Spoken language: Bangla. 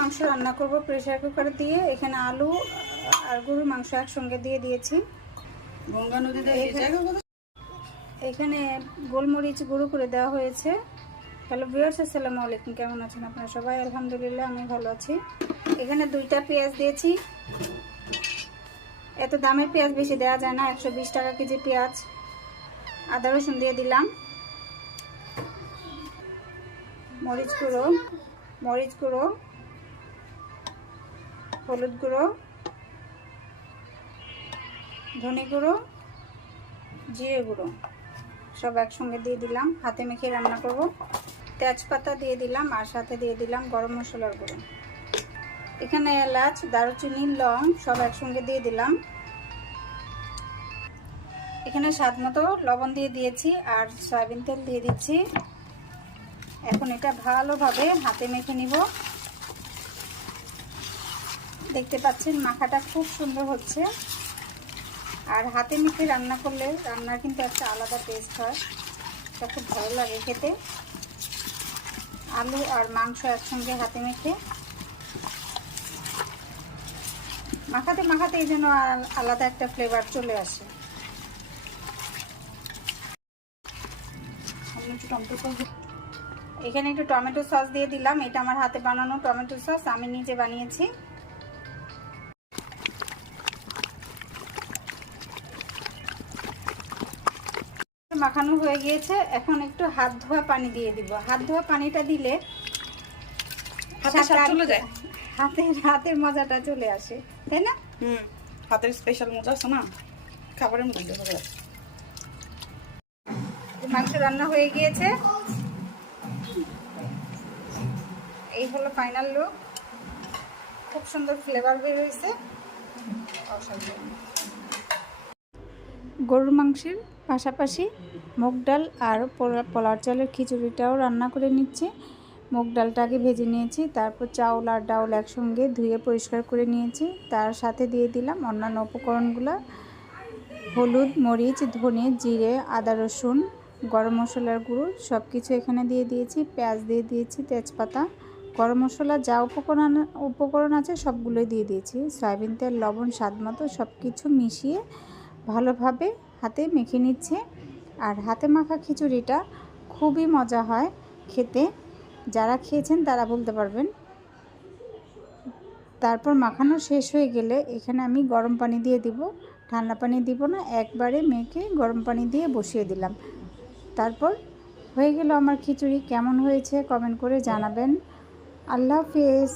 মাংস রান্না করব প্রেসার কুকার দিয়ে। এখানে আলু আর গরুর মাংস একসঙ্গে দিয়ে দিয়েছি। গঙ্গা নদীতে এখানে গোলমরিচ গুঁড়ো করে দেওয়া হয়েছে। হ্যালো ভিউয়ার্স, আসসালামু আলাইকুম। কেমন আছেন আপনারা সবাই? আলহামদুলিল্লাহ আমি ভালো আছি। এখানে 2টা পেঁয়াজ দিয়েছি। এত দামের পেঁয়াজ বেশি দেওয়া যায় না, 120 টাকা কেজি পেঁয়াজ। আদা রসুন দিয়ে দিলাম। মরিচ গুঁড়ো, হলুদ গুঁড়ো, ধনে গুঁড়ো, জিরে গুঁড়ো সব একসঙ্গে দিয়ে দিলাম। হাতে মেখে রান্না করব। তেজপাতা দিয়ে দিলাম আর সাথে দিয়ে দিলাম গরম মশলার গুঁড়ো। এখানে এলাচ, দারুচিনি, লং সব একসঙ্গে দিয়ে দিলাম। এখানে স্বাদ মতো লবণ দিয়ে দিয়েছি আর সয়াবিন তেল দিয়ে দিচ্ছি। এখন এটা ভালোভাবে হাতে মেখে নিব। দেখতে পাচ্ছেন মাখাটা খুব সুন্দর হচ্ছে। আর হাতে মেখে রান্না করলে রান্নার কিন্তু একটা আলাদা টেস্ট হয়, এটা খুব ভালো লাগে খেতে। আলু আর মাংস একসঙ্গে হাতে মেখে মাখাতে এই জন্য আলাদা একটা ফ্লেভার চলে আসে। এখানে একটু টমেটো সস দিয়ে দিলাম। এটা আমার হাতে বানানো টমেটো সস, আমি নিজে বানিয়েছি। মাখানো হয়ে গিয়েছে। এখন একটু হাত ধোয়া পানি দিয়ে দিব। হাত ধোয়া পানিটা দিলে হাতের মজাটা চলে আসে, তাই না? হাতের স্পেশাল মজা আছে না, খাবারের মধ্যে হবে। মাংস রান্না হয়ে গিয়েছে। এই হলো ফাইনাল লুক। খুব সুন্দর ফ্লেভার বের হয়েছে। গরুর মাংসের পাশাপাশি মুগ ডাল আর পোলার চালের খিচুড়িটাও রান্না করে নিচ্ছি। মুগ ডালটাকে ভেজে নিয়েছি, তারপর চাউল আর ডাউল একসঙ্গে ধুয়ে পরিষ্কার করে নিয়েছি। তার সাথে দিয়ে দিলাম অন্যান্য উপকরণগুলো: হলুদ, মরিচ, ধনে, জিরে, আদা রসুন, গরম মশলার গুঁড়ো সব কিছু এখানে দিয়ে দিয়েছি। পেঁয়াজ দিয়ে দিয়েছি, তেজপাতা, গরম মশলা, যা উপকরণ আছে সবগুলোই দিয়ে দিয়েছি। সয়াবিন তেল, লবণ স্বাদ মতো সব কিছু মিশিয়ে ভালোভাবে হাতে মেখে নিচ্ছে। আর হাতে মাখা খিচুড়িটা খুবই মজা হয় খেতে, যারা খেয়েছেন তারা বলতে পারবেন। তারপর মাখানো শেষ হয়ে গেলে এখানে আমি গরম পানি দিয়ে দিব। ঠান্ডা পানি দিব না, একবারে মেখে গরম পানি দিয়ে বসিয়ে দিলাম। তারপর হয়ে গেল আমার খিচুড়ি। কেমন হয়েছে কমেন্ট করে জানাবেন। আল্লাহ হাফেজ।